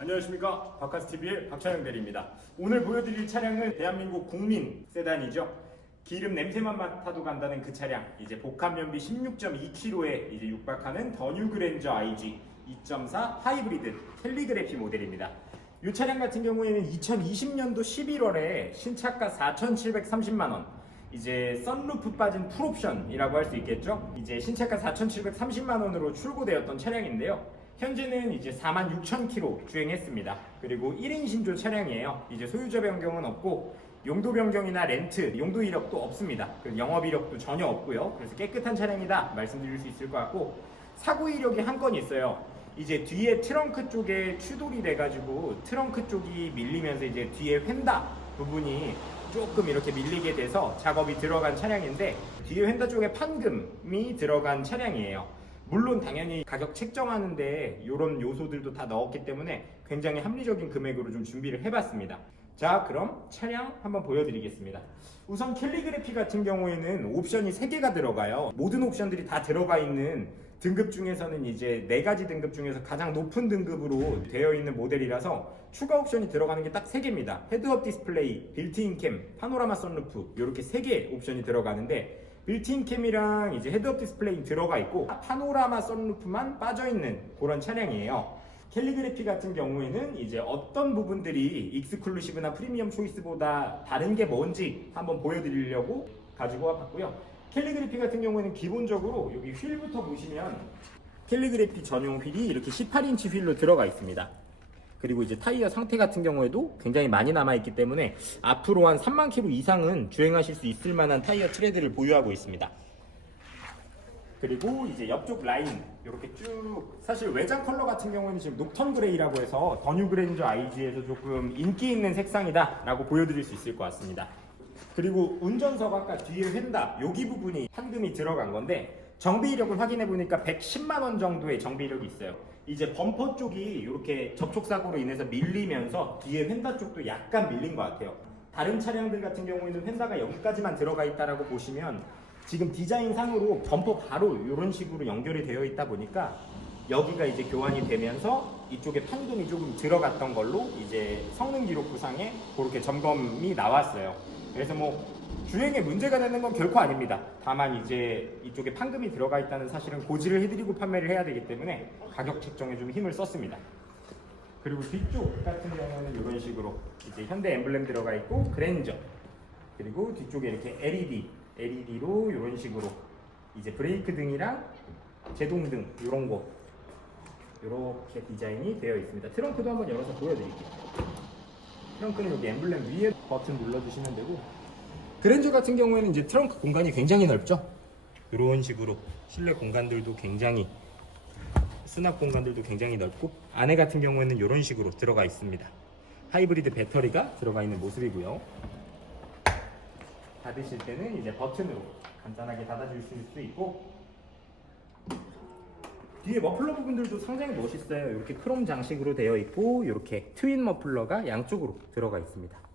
안녕하십니까. 바카스TV의 박찬영 대리입니다. 오늘 보여드릴 차량은 대한민국 국민 세단이죠. 기름 냄새만 맡아도 간다는 그 차량. 이제 복합 연비 16.2kg에 이제 육박하는 더 뉴 그랜저 IG 2.4 하이브리드 캘리그래피 모델입니다. 이 차량 같은 경우에는 2020년도 11월에 신차가 4,730만 원. 이제 썬루프 빠진 풀옵션이라고 할 수 있겠죠. 이제 신차가 4,730만 원으로 출고되었던 차량인데요. 현재는 이제 46,000km 주행했습니다. 그리고 1인 신조 차량이에요. 이제 소유자 변경은 없고 용도 변경이나 렌트, 용도 이력도 없습니다. 그리고 영업 이력도 전혀 없고요. 그래서 깨끗한 차량이다 말씀드릴 수 있을 것 같고 사고 이력이 한 건 있어요. 이제 뒤에 트렁크 쪽에 추돌이 돼가지고 트렁크 쪽이 밀리면서 이제 뒤에 휀다 부분이 조금 이렇게 밀리게 돼서 작업이 들어간 차량인데 뒤에 휀다 쪽에 판금이 들어간 차량이에요. 물론 당연히 가격 책정하는데 이런 요소들도 다 넣었기 때문에 굉장히 합리적인 금액으로 좀 준비를 해봤습니다. 자, 그럼 차량 한번 보여드리겠습니다. 우선 캘리그래피 같은 경우에는 옵션이 3개가 들어가요. 모든 옵션들이 다 들어가 있는 등급 중에서는 이제 네 가지 등급 중에서 가장 높은 등급으로 되어 있는 모델이라서 추가 옵션이 들어가는 게딱세 개입니다. 헤드업 디스플레이, 빌트인 캠, 파노라마 선루프 이렇게 세개 옵션이 들어가는데 빌트인 캠이랑 이제 헤드업 디스플레이 들어가 있고 파노라마 선루프만 빠져 있는 그런 차량이에요. 캘리그래피 같은 경우에는 이제 어떤 부분들이 익스클루시브나 프리미엄 초이스보다 다른 게 뭔지 한번 보여드리려고 가지고 와봤고요. 캘리그래피 같은 경우에는 기본적으로 여기 휠부터 보시면 캘리그래피 전용 휠이 이렇게 18인치 휠로 들어가 있습니다. 그리고 이제 타이어 상태 같은 경우에도 굉장히 많이 남아 있기 때문에 앞으로 한 3만 킬로 이상은 주행하실 수 있을 만한 타이어 트레드를 보유하고 있습니다. 그리고 이제 옆쪽 라인 이렇게 쭉 사실 외장 컬러 같은 경우는 지금 녹턴 그레이라고 해서 더 뉴 그랜저 IG에서 조금 인기 있는 색상이다 라고 보여드릴 수 있을 것 같습니다. 그리고 운전석 아까 뒤에 휀다 여기 부분이 판금이 들어간 건데 정비 이력을 확인해 보니까 110만 원 정도의 정비 이력이 있어요. 이제 범퍼 쪽이 이렇게 접촉 사고로 인해서 밀리면서 뒤에 휀다 쪽도 약간 밀린 것 같아요. 다른 차량들 같은 경우에는 휀다가 여기까지만 들어가 있다라고 보시면 지금 디자인 상으로 범퍼 바로 이런 식으로 연결이 되어 있다 보니까 여기가 이제 교환이 되면서 이쪽에 판금이 조금 들어갔던 걸로 이제 성능 기록 부상에 그렇게 점검이 나왔어요. 그래서 뭐 주행에 문제가 되는 건 결코 아닙니다. 다만 이제 이쪽에 판금이 들어가 있다는 사실은 고지를 해드리고 판매를 해야 되기 때문에 가격 책정에 좀 힘을 썼습니다. 그리고 뒤쪽 같은 경우는 이런 식으로 이제 현대 엠블렘 들어가 있고 그랜저 그리고 뒤쪽에 이렇게 LED LED로 이런 식으로 이제 브레이크 등이랑 제동등 이런 거 이렇게 디자인이 되어 있습니다. 트렁크도 한번 열어서 보여드릴게요. 트렁크는 여기 엠블렘 위에 버튼 눌러주시면 되고 그랜저 같은 경우에는 이제 트렁크 공간이 굉장히 넓죠. 이런 식으로 실내 공간들도 굉장히 수납 공간들도 굉장히 넓고 안에 같은 경우에는 이런 식으로 들어가 있습니다. 하이브리드 배터리가 들어가 있는 모습이고요. 닫으실 때는 이제 버튼으로 간단하게 닫아줄 수 있고 뒤에 머플러 부분들도 상당히 멋있어요. 이렇게 크롬 장식으로 되어 있고 이렇게 트윈 머플러가 양쪽으로 들어가 있습니다.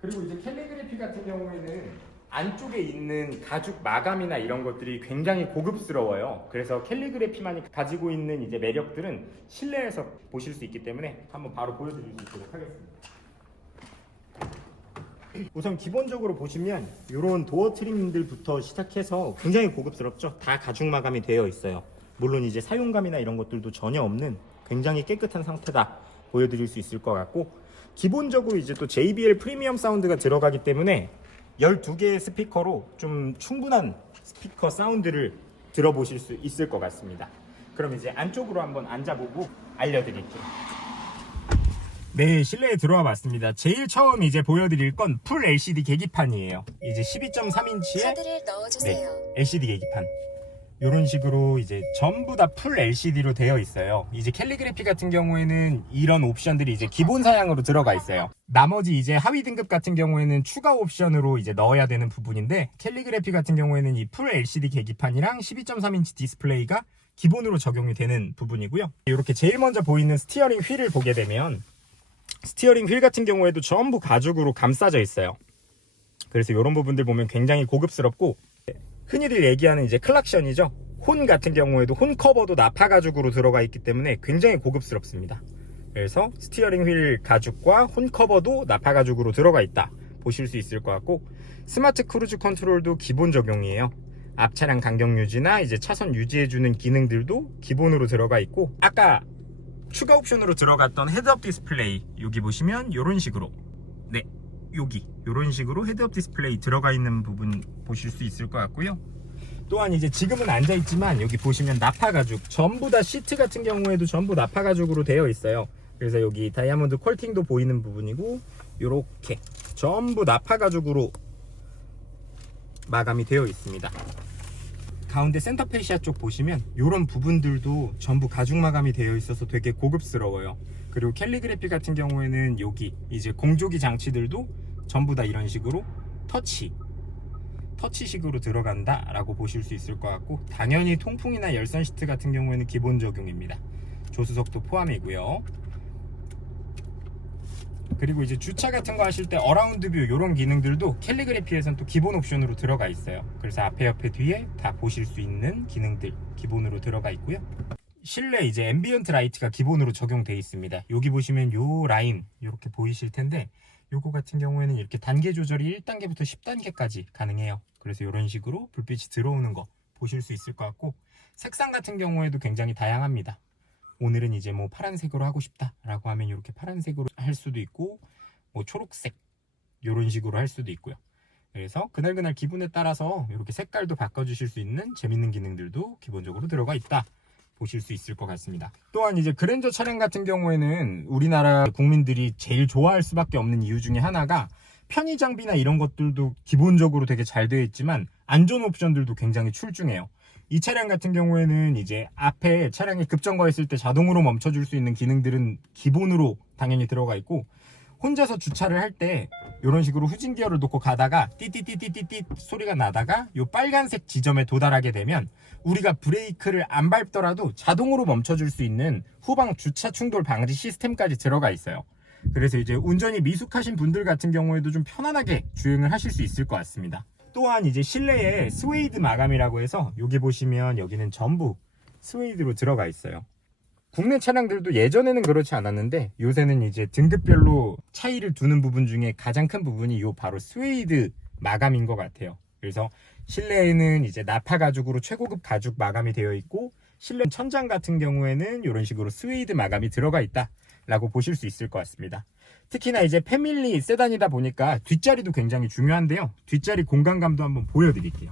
그리고 이제 캘리그래피 같은 경우에는 안쪽에 있는 가죽 마감이나 이런 것들이 굉장히 고급스러워요. 그래서 캘리그래피만이 가지고 있는 이제 매력들은 실내에서 보실 수 있기 때문에 한번 바로 보여드릴 수 있도록 하겠습니다. 우선 기본적으로 보시면 이런 도어 트림들부터 시작해서 굉장히 고급스럽죠. 다 가죽 마감이 되어 있어요. 물론 이제 사용감이나 이런 것들도 전혀 없는 굉장히 깨끗한 상태다 보여드릴 수 있을 것 같고 기본적으로 이제 또 JBL 프리미엄 사운드가 들어가기 때문에 12개의 스피커로 좀 충분한 스피커 사운드를 들어보실 수 있을 것 같습니다. 그럼 이제 안쪽으로 한번 앉아보고 알려드릴게요. 네, 실내에 들어와 봤습니다. 제일 처음 이제 보여드릴 건 풀 LCD 계기판이에요. 이제 12.3인치의 카드를 넣어주세요. LCD 계기판. 이런 식으로 이제 전부 다 풀 LCD로 되어 있어요. 이제 캘리그래피 같은 경우에는 이런 옵션들이 이제 기본 사양으로 들어가 있어요. 나머지 이제 하위 등급 같은 경우에는 추가 옵션으로 이제 넣어야 되는 부분인데 캘리그래피 같은 경우에는 이 풀 LCD 계기판이랑 12.3인치 디스플레이가 기본으로 적용이 되는 부분이고요. 이렇게 제일 먼저 보이는 스티어링 휠을 보게 되면 스티어링 휠 같은 경우에도 전부 가죽으로 감싸져 있어요. 그래서 이런 부분들 보면 굉장히 고급스럽고 흔히들 얘기하는 이제 클락션이죠. 혼 같은 경우에도 혼 커버도 나파 가죽으로 들어가 있기 때문에 굉장히 고급스럽습니다. 그래서 스티어링 휠 가죽과 혼 커버도 나파 가죽으로 들어가 있다. 보실 수 있을 것 같고 스마트 크루즈 컨트롤도 기본 적용이에요. 앞 차량 간격 유지나 이제 차선 유지해주는 기능들도 기본으로 들어가 있고 아까 추가 옵션으로 들어갔던 헤드업 디스플레이 여기 보시면 이런 식으로 네 여기 이런 식으로 헤드업 디스플레이 들어가 있는 부분 보실 수 있을 것 같고요. 또한 이제 지금은 앉아 있지만 여기 보시면 나파 가죽 전부 다 시트 같은 경우에도 전부 나파 가죽으로 되어 있어요. 그래서 여기 다이아몬드 컬팅도 보이는 부분이고 이렇게 전부 나파 가죽으로 마감이 되어 있습니다. 가운데 센터 페시아 쪽 보시면 이런 부분들도 전부 가죽 마감이 되어 있어서 되게 고급스러워요. 그리고 캘리그래피 같은 경우에는 여기 이제 공조기 장치들도 전부 다 이런 식으로 터치 터치식으로 들어간다 라고 보실 수 있을 것 같고 당연히 통풍이나 열선 시트 같은 경우에는 기본 적용입니다. 조수석도 포함이고요. 그리고 이제 주차 같은 거 하실 때 어라운드 뷰 이런 기능들도 캘리그래피에선 또 기본 옵션으로 들어가 있어요. 그래서 앞에 옆에 뒤에 다 보실 수 있는 기능들 기본으로 들어가 있고요 실내 이제 앰비언트 라이트가 기본으로 적용되어 있습니다 여기 보시면 요 라인 이렇게 보이실 텐데 요거 같은 경우에는 이렇게 단계 조절이 1단계부터 10단계까지 가능해요. 그래서 이런 식으로 불빛이 들어오는 거 보실 수 있을 것 같고 색상 같은 경우에도 굉장히 다양합니다. 오늘은 이제 뭐 파란색으로 하고 싶다라고 하면 이렇게 파란색으로 할 수도 있고 뭐 초록색 이런 식으로 할 수도 있고요. 그래서 그날그날 기분에 따라서 이렇게 색깔도 바꿔주실 수 있는 재밌는 기능들도 기본적으로 들어가 있다. 보실 수 있을 것 같습니다. 또한 이제 그랜저 차량 같은 경우에는 우리나라 국민들이 제일 좋아할 수밖에 없는 이유 중에 하나가 편의 장비나 이런 것들도 기본적으로 되게 잘 되어 있지만 안전 옵션들도 굉장히 출중해요. 이 차량 같은 경우에는 이제 앞에 차량이 급정거했을 때 자동으로 멈춰줄 수 있는 기능들은 기본으로 당연히 들어가 있고 혼자서 주차를 할 때 이런 식으로 후진 기어를 놓고 가다가 띠띠띠띠띠띠 소리가 나다가 이 빨간색 지점에 도달하게 되면 우리가 브레이크를 안 밟더라도 자동으로 멈춰줄 수 있는 후방 주차 충돌 방지 시스템까지 들어가 있어요. 그래서 이제 운전이 미숙하신 분들 같은 경우에도 좀 편안하게 주행을 하실 수 있을 것 같습니다. 또한 이제 실내에 스웨이드 마감이라고 해서 여기 보시면 여기는 전부 스웨이드로 들어가 있어요. 국내 차량들도 예전에는 그렇지 않았는데 요새는 이제 등급별로 차이를 두는 부분 중에 가장 큰 부분이 요 바로 스웨이드 마감인 것 같아요. 그래서 실내에는 이제 나파 가죽으로 최고급 가죽 마감이 되어 있고 실내 천장 같은 경우에는 이런 식으로 스웨이드 마감이 들어가 있다 라고 보실 수 있을 것 같습니다. 특히나 이제 패밀리 세단이다 보니까 뒷자리도 굉장히 중요한데요. 뒷자리 공간감도 한번 보여드릴게요.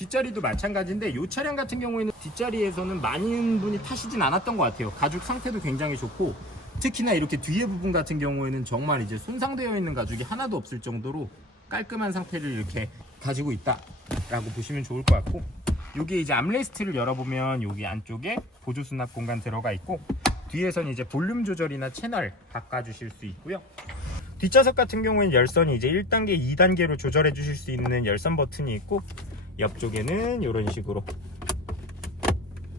뒷자리도 마찬가지인데 이 차량 같은 경우에는 뒷자리에서는 많은 분이 타시진 않았던 것 같아요. 가죽 상태도 굉장히 좋고 특히나 이렇게 뒤에 부분 같은 경우에는 정말 이제 손상되어 있는 가죽이 하나도 없을 정도로 깔끔한 상태를 이렇게 가지고 있다 라고 보시면 좋을 것 같고 여기 이제 암레스트를 열어보면 여기 안쪽에 보조 수납 공간 들어가 있고 뒤에선 이제 볼륨 조절이나 채널 바꿔주실 수 있고요. 뒷좌석 같은 경우에는 열선이 이제 1단계, 2단계로 조절해 주실 수 있는 열선 버튼이 있고 옆쪽에는 이런 식으로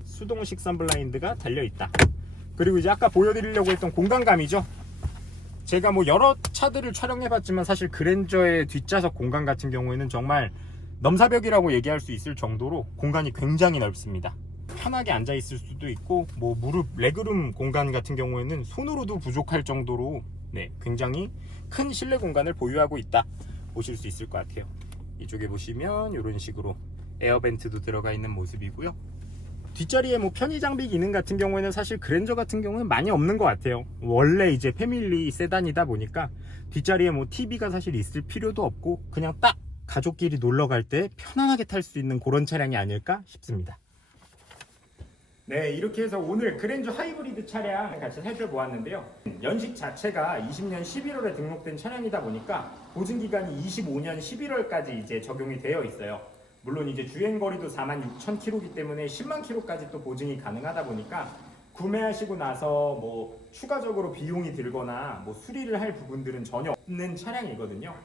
수동식 선블라인드가 달려 있다. 그리고 이제 아까 보여드리려고 했던 공간감이죠. 제가 뭐 여러 차들을 촬영해봤지만 사실 그랜저의 뒷좌석 공간 같은 경우에는 정말 넘사벽이라고 얘기할 수 있을 정도로 공간이 굉장히 넓습니다. 편하게 앉아 있을 수도 있고 뭐 무릎 레그룸 공간 같은 경우에는 손으로도 부족할 정도로 네, 굉장히 큰 실내 공간을 보유하고 있다 보실 수 있을 것 같아요. 이쪽에 보시면 이런 식으로 에어벤트도 들어가 있는 모습이고요. 뒷자리에 뭐 편의 장비 기능 같은 경우에는 사실 그랜저 같은 경우는 많이 없는 것 같아요. 원래 이제 패밀리 세단이다 보니까 뒷자리에 뭐 TV가 사실 있을 필요도 없고 그냥 딱 가족끼리 놀러 갈 때 편안하게 탈 수 있는 그런 차량이 아닐까 싶습니다. 네, 이렇게 해서 오늘 그랜저 하이브리드 차량 같이 살펴보았는데요. 연식 자체가 20년 11월에 등록된 차량이다 보니까 보증 기간이 25년 11월까지 이제 적용이 되어 있어요. 물론 이제 주행 거리도 4만 6천 킬로기 때문에 10만 킬로까지 또 보증이 가능하다 보니까 구매하시고 나서 뭐 추가적으로 비용이 들거나 뭐 수리를 할 부분들은 전혀 없는 차량이거든요.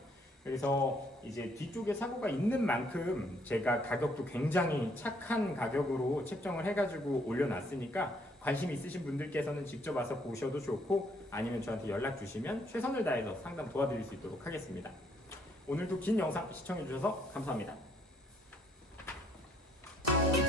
그래서 이제 뒤쪽에 사고가 있는 만큼 제가 가격도 굉장히 착한 가격으로 책정을 해가지고 올려놨으니까 관심 있으신 분들께서는 직접 와서 보셔도 좋고 아니면 저한테 연락 주시면 최선을 다해서 상담 도와드릴 수 있도록 하겠습니다. 오늘도 긴 영상 시청해주셔서 감사합니다. 네.